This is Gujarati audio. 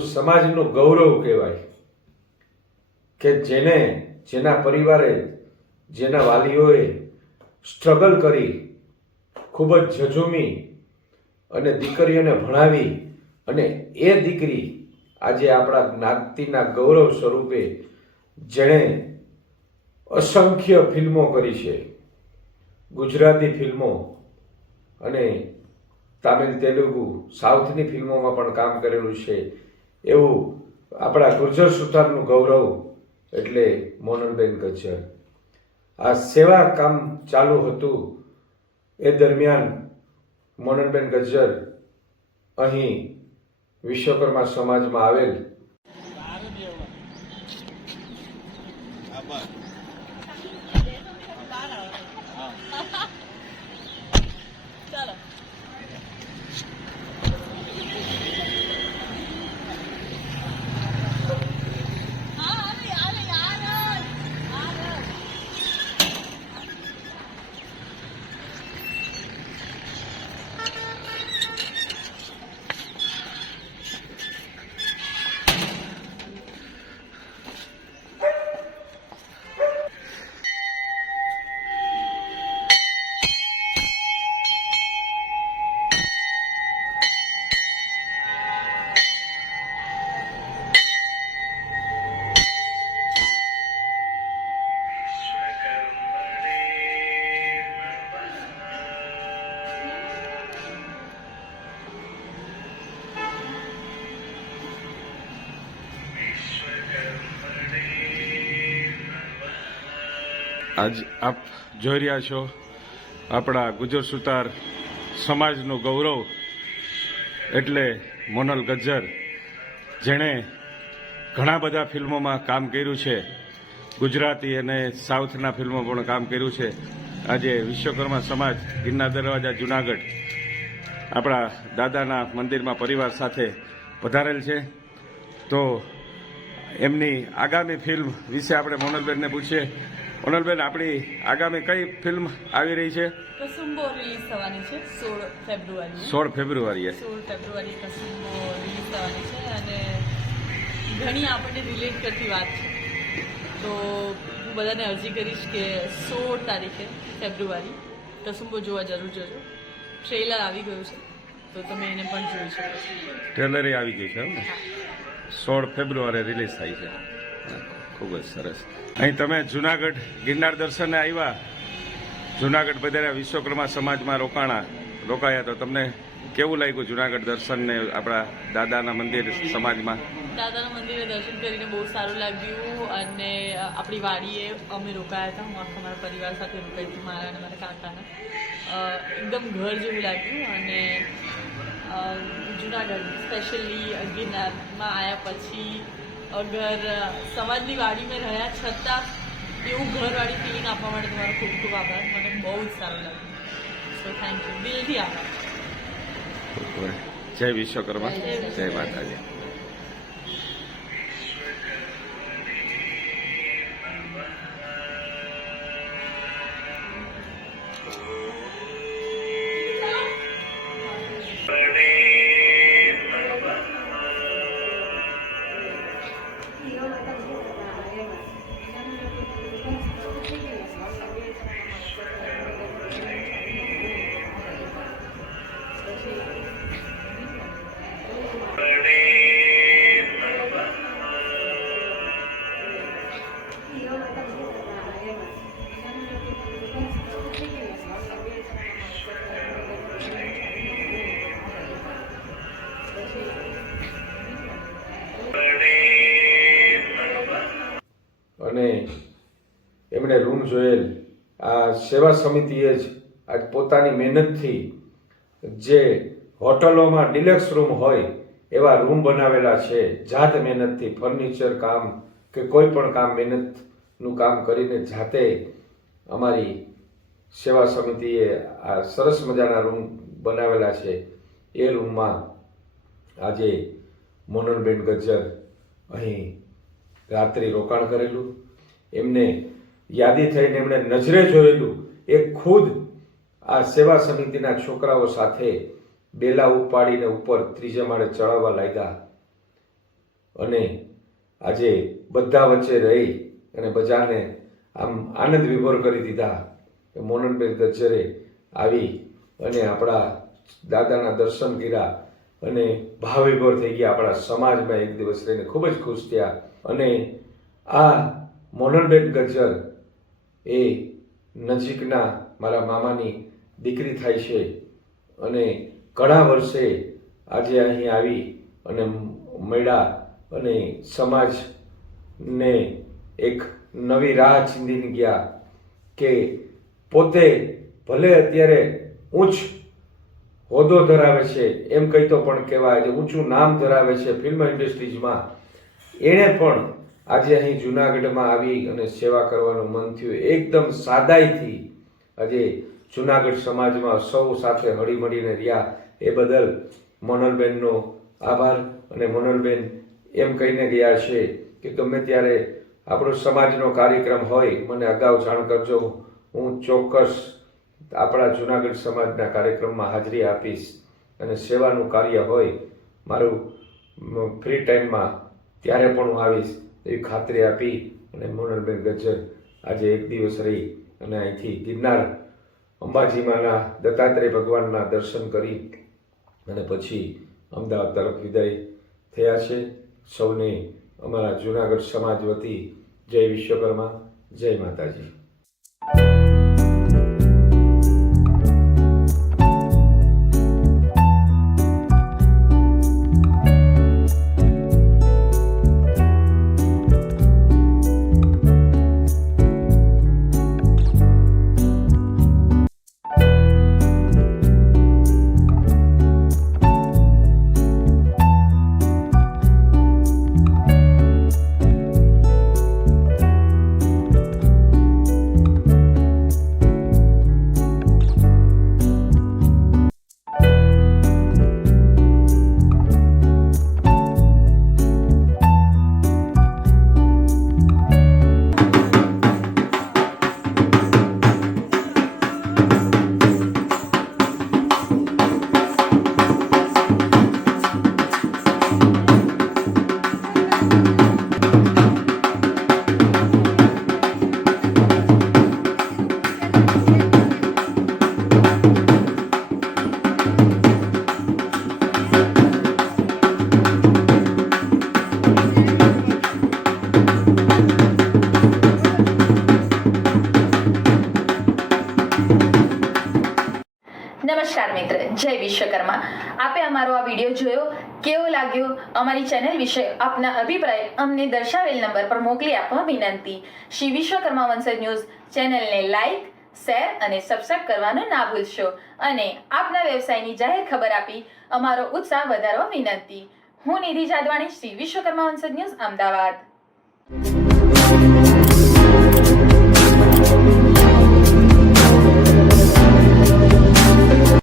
આપણું સમાજનું ગૌરવ કહેવાય કે જેને જેના પરિવારે, જેના વાલીઓએ સ્ટ્રગલ કરી, ખૂબ જ જજુમી અને દીકરીઓને ભણાવી અને એ દીકરી આજે આપણા જ્ઞાતિના ગૌરવ સ્વરૂપે જેણે અસંખ્ય ફિલ્મો કરી છે. ગુજરાતી ફિલ્મો અને તામિલ, તેલુગુ, સાઉથની ફિલ્મોમાં પણ કામ કરેલું છે. એવું આપણા ગુર્જર સુથારનું ગૌરવ એટલે મોનલબેન કચ્છર આ સેવા કામ ચાલુ હતું એ દરમિયાન મોનલબેન ગજ્જર અહીં વિશ્વકર્મા સમાજમાં આવેલ આજ આપ જોઈ રહ્યા છો આપણા ગુજર સુતાર સમાજનું ગૌરવ એટલે મોનલ ગજ્જર, જેણે ઘણા બધા ફિલ્મોમાં કામ કર્યું છે. ગુજરાતી અને સાઉથના ફિલ્મો પણ કામ કર્યું છે. આજે વિશ્વકર્મા સમાજ ગિરના દરવાજા, જુનાગઢ, આપણા દાદાના મંદિરમાં પરિવાર સાથે પધારેલ છે. તો એમની આગામી ફિલ્મ વિશે આપણે મોનલબેનને પૂછીએ. મોનલબેન આપણી આગામી કઈ ફિલ્મ આવી રહી છે? કસુંબો રિલીઝ થવાની છે સોળ ફેબ્રુઆરી સોળ ફેબ્રુઆરીએ. સોળ ફેબ્રુઆરી કસુંબો રિલીઝ થવાની છે અને ઘણી આપણને રિલેટ કરતી વાત છે. તો હું બધાને અરજી કરીશ કે સોળ તારીખે ફેબ્રુઆરી કસુંબો જોવા જરૂર જજો. ટ્રેલર આવી ગયું છે તો તમે એને પણ જોઈ શકો છો. ટ્રેલરે આવી ગયું છે એમ ને? સોળ ફેબ્રુઆરી રિલીઝ થાય છે. ખૂબ જ સરસ. અહીં તમે જુનાગઢ ગિરનાર દર્શને આવ્યા. જુનાગઢ બધા વિશ્વકર્મા સમાજમાં રોકાણા રોકાયા. તો તમને કેવું લાગ્યું જુનાગઢ દર્શનને આપણા દાદાના મંદિર સમાજમાં? દાદાના મંદિરે દર્શન કરીને બહુ સારું લાગ્યું અને આપણી વાડીએ અમે રોકાયા હતા. હું આખા મારા પરિવાર સાથે રોકાઈ હતી મારા અને મારા કાકાના. એકદમ ઘર જેવું લાગ્યું અને જુનાગઢ સ્પેશિયલી ગિરનારમાં આવ્યા પછી અગર સમાજની વાડીમાં રહ્યા છતાં એવું ઘરવાળી ફિલિંગ આપવા માટે તમારો ખૂબ ખૂબ આભાર. મને બહુ જ સારું લાગ્યું. સો થેન્ક યુ દિલથી આભાર. જય વિશ્વકર્મા. જય માતાજી. જોયેલ. આ સેવા સમિતિએ જ આજ પોતાની મહેનતથી જે હોટલોમાં ડિલક્સ રૂમ હોય એવા રૂમ બનાવેલા છે, જાત મહેનતથી, ફર્નિચર કામ કે કોઈ પણ કામ મહેનતનું કામ કરીને જાતે અમારી સેવા સમિતિએ આ સરસ મજાના રૂમ બનાવેલા છે. એ રૂમમાં આજે મોનલબેન ગજ્જર અહીં રાત્રિ રોકાણ કરેલું. એમને યાદી થઈને એમણે નજરે જોયેલું એ ખુદ આ સેવા સમિતિના છોકરાઓ સાથે બેલા ઉપાડીને ઉપર ત્રીજે માળે ચડાવવા લાગ્યા. અને આજે બધા વચ્ચે રહી અને બજારને આમ આનંદ વિભોર કરી દીધા કે મોનનબેન ગજ્જરે આવી અને આપણા દાદાના દર્શન કર્યા અને ભાવ વિભોર થઈ ગયા. આપણા સમાજમાં એક દિવસ રહીને ખૂબ જ ખુશ થયા. અને આ મોનનબેન ગજ્જર એ નજીકના મારા મામાની દીકરી થાય છે અને ઘણા વર્ષે આજે અહીં આવી અને મળ્યા અને સમાજને એક નવી રાહ ચીંધીને ગયા કે પોતે ભલે અત્યારે ઉચ્ચ હોદ્દો ધરાવે છે, એમ કહી તો પણ કહેવાય, જે ઊંચું નામ ધરાવે છે ફિલ્મ ઇન્ડસ્ટ્રીઝમાં, એણે પણ આજે અહીં જુનાગઢમાં આવી અને સેવા કરવાનું મન થયું એકદમ સાદાઈથી. આજે જુનાગઢ સમાજમાં સૌ સાથે હળીમળીને રહ્યા. એ બદલ મોનલબેનનો આભાર અને મોનલબેન એમ કહીને ગયા છે કે ગમે ત્યારે આપણો સમાજનો કાર્યક્રમ હોય, મને અગાઉ જાણ કરજો. હું ચોક્કસ આપણા જુનાગઢ સમાજના કાર્યક્રમમાં હાજરી આપીશ અને સેવાનું કાર્ય હોય, મારું ફ્રી ટાઈમમાં ત્યારે પણ હું આવીશ એવી ખાતરી આપી અને મોનલબેન ગજ્જર આજે એક દિવસ રહી અને અહીંથી ગિરનાર અંબાજીમાંના દત્તાત્રેય ભગવાનના દર્શન કરી અને પછી અમદાવાદ તરફ વિદાય થયા છે. સૌને અમારા જુનાગઢ સમાજ વતી જય વિશ્વકર્મા, જય માતાજી. નમસ્કાર મિત્ર, જય વિશ્વકર્મા. આપે અમારો આ વીડિયો જોયો, કેવો લાગ્યો? અમારી ચેનલ વિશે આપના અભિપ્રાય અમને દર્શાવેલ નંબર પર મોકલી આપવા વિનંતી. શ્રી વિશ્વકર્મા વંશજ ન્યૂઝ ચેનલને લાઈક, શેર અને સબસ્ક્રાઇબ કરવાનું ના ભૂલશો. અને આપના વ્યવસાયની જાહેર ખબર આપી અમારો ઉત્સાહ વધારવા વિનંતી. હું નિધિ જાદવાણી, શ્રી વિશ્વકર્મા વંશજ ન્યૂઝ, અમદાવાદ.